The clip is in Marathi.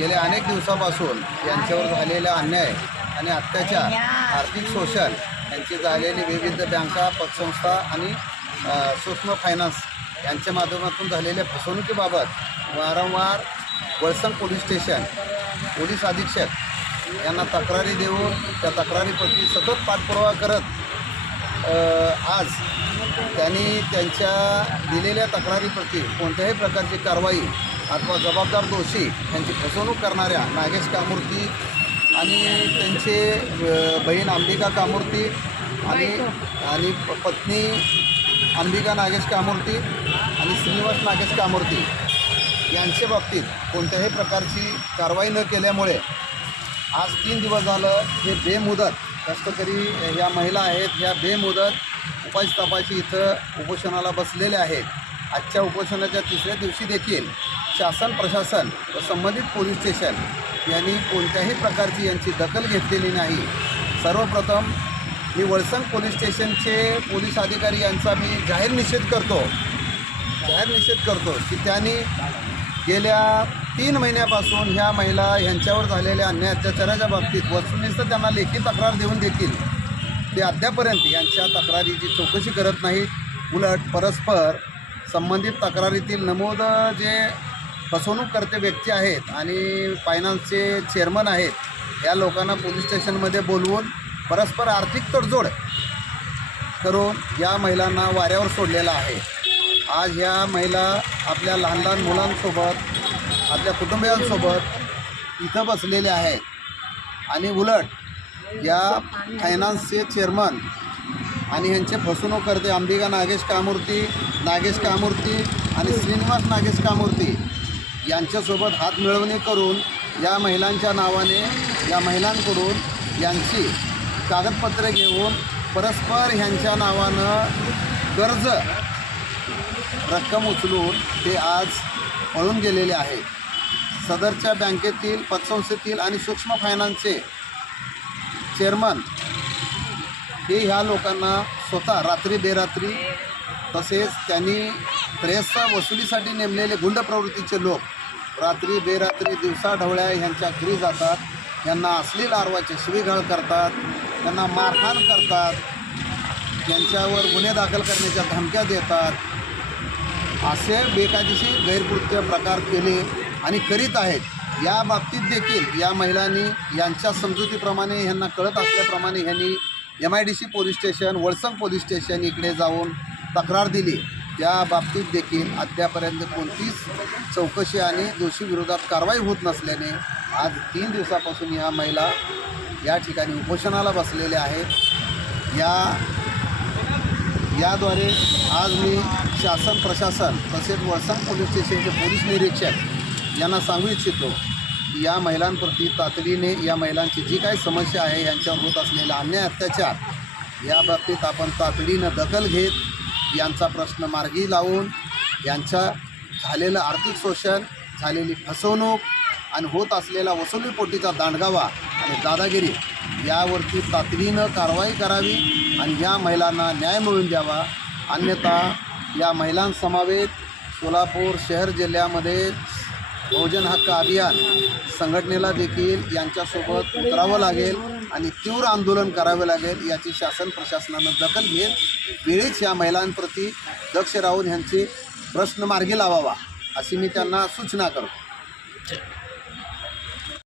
गेल्या अनेक दिवसापासून यांच्यावर झालेला अन्याय आणि अत्याचार आर्थिक शोषण यांची झालेली विविध बँका पतसंस्था आणि सूक्ष्म फायनान्स यांच्या माध्यमातून झालेल्या फसवणुकीबाबत वारंवार वळसंग पोलीस स्टेशन पोलीस अधीक्षक यांना तक्रारी देऊन त्या तक्रारीप्रती सतत पाठपुरावा करत आज त्यांनी त्यांच्या दिलेल्या तक्रारीप्रती कोणत्याही प्रकारची कारवाई अथवा जबाबदार दोषी यांची फसवणूक करणाऱ्या नागेश कामूर्ती आणि त्यांचे बहीण अंबिका कामूर्ती आणि आणि प- पत्नी अंबिका नागेश कामूर्ती आणि श्रीनिवास नागेश कामूर्ती यांच्या बाबतीत कोणत्याही प्रकारची कारवाई न केल्यामुळे आज तीन दिवस झालं हे बेमुदत कष्टकरी ह्या महिला आहेत. ह्या बेमुदत तपाशी इथं उपोषणाला बसलेल्या आहेत. आजच्या उपोषणाच्या तिसऱ्या दिवशी देखील शासन प्रशासन व संबंधित पोलीस स्टेशन यांनी कोणत्याही प्रकारची यांची दखल घेतलेली नाही. सर्वप्रथम मी वळसंग पोलीस स्टेशनचे पोलीस अधिकारी यांचा मी जाहीर निषेध करतो. जाहीर निषेध करतो की त्यांनी गेल्या तीन महिन्यापासून ह्या महिला यांच्यावर झालेल्या अन्याय अत्याचाराच्या बाबतीत वस्तुनिष्ठ त्यांना लेखी तक्रार देऊन देखील ते अद्यापर्यंत यांच्या तक्रारीची चौकशी करत नाहीत. उलट परस्पर संबंधित तक्रारीतील नमूद जे फसवणूक करते व्यक्ती आहेत आणि फायनान्सचे चेअरमन आहेत या लोकांना पोलीस स्टेशनमध्ये बोलवून परस्पर आर्थिक तडजोड करून या महिलांना वाऱ्यावर सोडलेलं आहे. आज ह्या महिला आपल्या लहान लहान मुलांसोबत आपल्या कुटुंबियांसोबत इथं बसलेल्या आहेत. आणि उलट या फायनान्सचे चेअरमन आणि ह्यांचे फसवणूक करते अंबिका नागेश कामूर्ती नागेश कामूर्ती आणि श्रीनिवास नागेश कामूर्ती. यांच्यासोबत हात मिळवणी करून या महिलांच्या नावाने या महिलांकडून यांची कागदपत्रे घेऊन परस्पर ह्यांच्या नावानं कर्ज रक्कम उचलून ते आज पळून गेलेले आहेत सदरच्या बँकेतील पतसंस्थेतील आणि सूक्ष्म फायनान्सचे चेअरमन हे ह्या लोकांना स्वतः रात्री बेरात्री तसेच त्यांनी प्रेसचा वसुलीसाठी नेमलेले गुंड प्रवृत्तीचे लोक रात्री बेरात्री दिवसाढवळ्या ह्यांच्या घरी जातात. यांना अश्लील आरवाचे शिवीघाळ करतात. त्यांना मारहाण करतात. त्यांच्यावर गुन्हे दाखल करण्याच्या धमक्या देतात. असे बेकायदेशीर गैरकृत्य प्रकार केले आणि करीत आहेत. या बाबतीत देखील या महिलांनी यांच्या समजुतीप्रमाणे ह्यांना कळत असल्याप्रमाणे ह्यांनी M I D C police station Valsang police station इकडे जाऊन तक्रार दिली. या बाबतीत देखील अद्यापर्यंत कोणतीच चौकशी आणि दोषीविरोधात कारवाई होत नसल्याने आज तीन दिवसापासून या महिला या ठिकाणी उपोषणाला बसलेल्या आहेत. या याद्वारे आज मी शासन प्रशासन तसेच वळसंग पोलीस स्टेशनचे पोलीस निरीक्षक यांना सांगू इच्छितो की या महिलांप्रती तातडीने या महिलांची जी काही समस्या आहे यांच्यावर होत असलेला अन्याय अत्याचार या बाबतीत आपण तातडीनं दखल घेत यांचा प्रश्न मार्गी लावून यांच्या झालेलं आर्थिक शोषण झालेली फसवणूक आणि होत असलेला वसुलीपोटीचा दांडगावा आणि दादागिरी यावरती तातडीनं कारवाई करावी आणि या महिलांना न्याय मिळवून द्यावा. अन्यथा या महिलांसमावेत सोलापूर शहर जिल्ह्यामध्ये बहुजन हक्क अभियान संघटनेला देखील यांच्यासोबत उतरावं लागेल आणि तीव्र आंदोलन करावे लागेल याची शासन प्रशासनानं दखल घेत वेळीच या महिलांप्रती दक्ष राहून यांचे प्रश्न मार्गी लावावा अशी मी त्यांना सूचना करतो.